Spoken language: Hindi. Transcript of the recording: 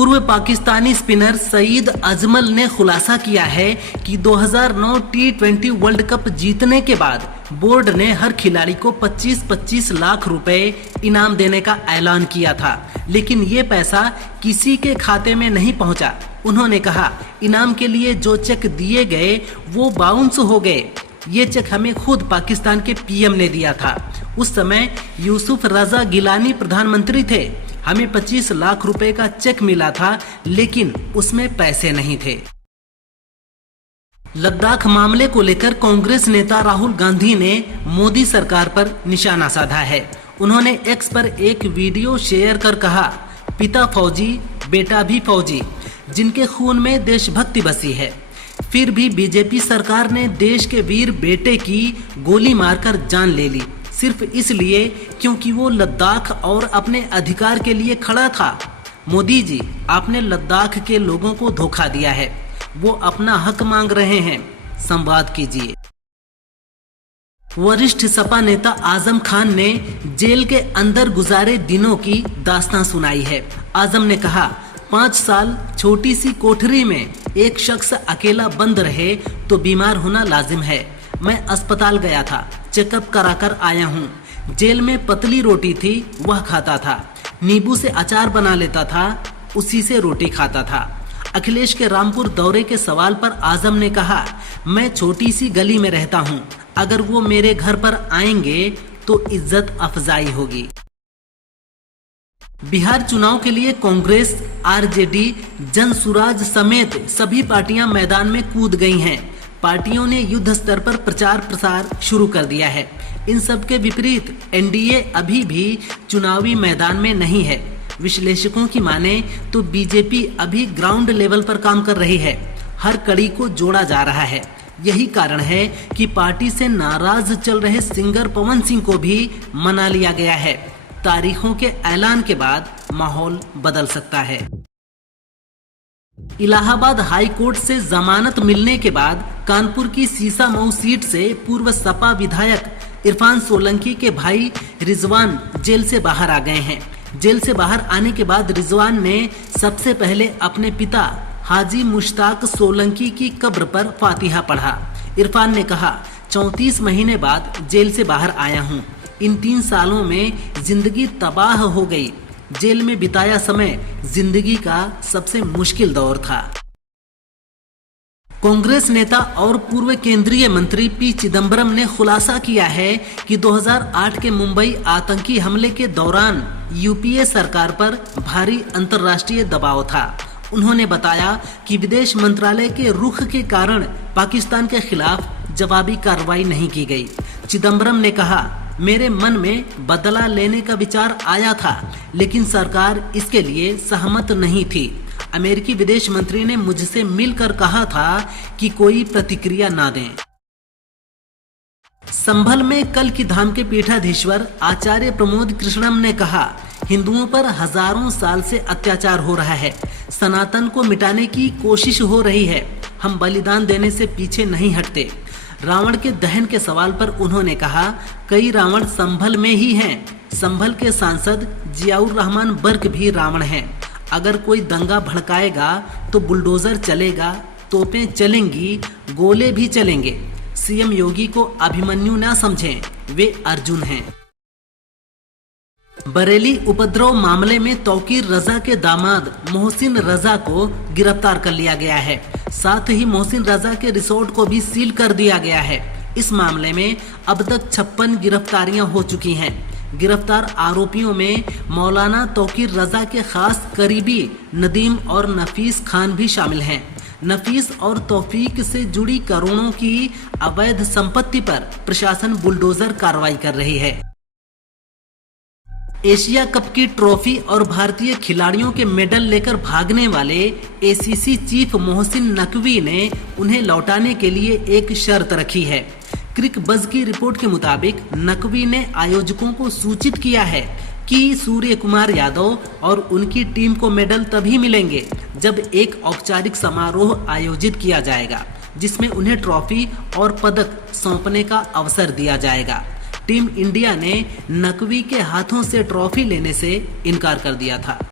पूर्व पाकिस्तानी स्पिनर सईद अजमल ने खुलासा किया है कि 2009 T20 वर्ल्ड कप जीतने के बाद बोर्ड ने हर खिलाड़ी को 25-25 लाख रुपए इनाम देने का ऐलान किया था, लेकिन ये पैसा किसी के खाते में नहीं पहुंचा। उन्होंने कहा, इनाम के लिए जो चेक दिए गए वो बाउंस हो गए। ये चेक हमें खुद पाकिस्तान के पीएम ने दिया था। उस समय यूसुफ रजा गिलानी प्रधानमंत्री थे। हमें 25 लाख रुपए का चेक मिला था, लेकिन उसमें पैसे नहीं थे। लद्दाख मामले को लेकर कांग्रेस नेता राहुल गांधी ने मोदी सरकार पर निशाना साधा है। उन्होंने एक्स पर एक वीडियो शेयर कर कहा, पिता फौजी, बेटा भी फौजी, जिनके खून में देशभक्ति बसी है। फिर भी बीजेपी सरकार ने देश के वीर बेटे की गोली मारकर जान ले ली, सिर्फ इसलिए क्योंकि वो लद्दाख और अपने अधिकार के लिए खड़ा था। मोदी जी, आपने लद्दाख के लोगों को धोखा दिया है। वो अपना हक मांग रहे हैं, संवाद कीजिए। वरिष्ठ सपा नेता आजम खान ने जेल के अंदर गुजारे दिनों की दास्तां सुनाई है। आजम ने कहा, 5 साल छोटी सी कोठरी में एक शख्स अकेला बंद रहे तो बीमार होना लाजिम है। मैं अस्पताल गया था, चेकअप कराकर आया हूँ। जेल में पतली रोटी थी, वह खाता था। नींबू से अचार बना लेता था, उसी से रोटी खाता था। अखिलेश के रामपुर दौरे के सवाल पर आजम ने कहा, मैं छोटी सी गली में रहता हूँ, अगर वो मेरे घर पर आएंगे तो इज्जत अफजाई होगी। बिहार चुनाव के लिए कांग्रेस, आरजेडी, जनसुराज समेत सभी पार्टियां मैदान में कूद गई हैं। पार्टियों ने युद्ध स्तर पर प्रचार प्रसार शुरू कर दिया है। इन सब के विपरीत एनडीए अभी भी चुनावी मैदान में नहीं है। विश्लेषकों की माने तो बीजेपी अभी ग्राउंड लेवल पर काम कर रही है। हर कड़ी को जोड़ा जा रहा है। यही कारण है कि पार्टी से नाराज चल रहे सिंगर पवन सिंह को भी मना लिया गया है। तारीखों के ऐलान के बाद माहौल बदल सकता है। इलाहाबाद हाई कोर्ट से जमानत मिलने के बाद कानपुर की सीसामऊ सीट से पूर्व सपा विधायक इरफान सोलंकी के भाई रिजवान जेल से बाहर आ गए हैं। जेल से बाहर आने के बाद रिजवान ने सबसे पहले अपने पिता हाजी मुश्ताक सोलंकी की कब्र पर फातिहा पढ़ा। इरफान ने कहा, 34 महीने बाद जेल से बाहर आया हूँ। इन 3 सालों में जिंदगी तबाह हो गई। जेल में बिताया समय जिंदगी का सबसे मुश्किल दौर था। कांग्रेस नेता और पूर्व केंद्रीय मंत्री पी चिदंबरम ने खुलासा किया है कि 2008 के मुंबई आतंकी हमले के दौरान यूपीए सरकार पर भारी अंतर्राष्ट्रीय दबाव था। उन्होंने बताया कि विदेश मंत्रालय के रुख के कारण पाकिस्तान के खिलाफ जवाबी कार्रवाई नहीं की गई। चिदंबरम ने कहा, मेरे मन में बदला लेने का विचार आया था, लेकिन सरकार इसके लिए सहमत नहीं थी। अमेरिकी विदेश मंत्री ने मुझसे मिलकर कहा था कि कोई प्रतिक्रिया ना दें। संभल में कल की धाम के पीठाधीश्वर आचार्य प्रमोद कृष्णम ने कहा, हिंदुओं पर हजारों साल से अत्याचार हो रहा है। सनातन को मिटाने की कोशिश हो रही है। हम बलिदान देने से पीछे नहीं हटते। रावण के दहन के सवाल पर उन्होंने कहा, कई रावण संभल में ही हैं। संभल के सांसद जियाउर रहमान बर्क भी रावण हैं। अगर कोई दंगा भड़काएगा तो बुलडोजर चलेगा, तोपें चलेंगी, गोले भी चलेंगे। सीएम योगी को अभिमन्यु ना समझें, वे अर्जुन हैं। बरेली उपद्रव मामले में तौकीर रजा के दामाद मोहसिन रजा को गिरफ्तार कर लिया गया है। साथ ही मोहसिन रजा के रिसोर्ट को भी सील कर दिया गया है। इस मामले में अब तक 56 गिरफ्तारियां हो चुकी हैं। गिरफ्तार आरोपियों में मौलाना तौकीर रजा के खास करीबी नदीम और नफीस खान भी शामिल हैं। नफीस और तौफीक से जुड़ी करोड़ों की अवैध संपत्ति पर प्रशासन बुलडोजर कार्रवाई कर रही है। एशिया कप की ट्रॉफी और भारतीय खिलाड़ियों के मेडल लेकर भागने वाले एसीसी चीफ मोहसिन नकवी ने उन्हें लौटाने के लिए एक शर्त रखी है। क्रिक बज़ की रिपोर्ट के मुताबिक नकवी ने आयोजकों को सूचित किया है कि सूर्य कुमार यादव और उनकी टीम को मेडल तभी मिलेंगे जब एक औपचारिक समारोह आयोजित किया जाएगा, जिसमें उन्हें ट्रॉफी और पदक सौंपने का अवसर दिया जाएगा। टीम इंडिया ने नकवी के हाथों से ट्रॉफी लेने से इनकार कर दिया था।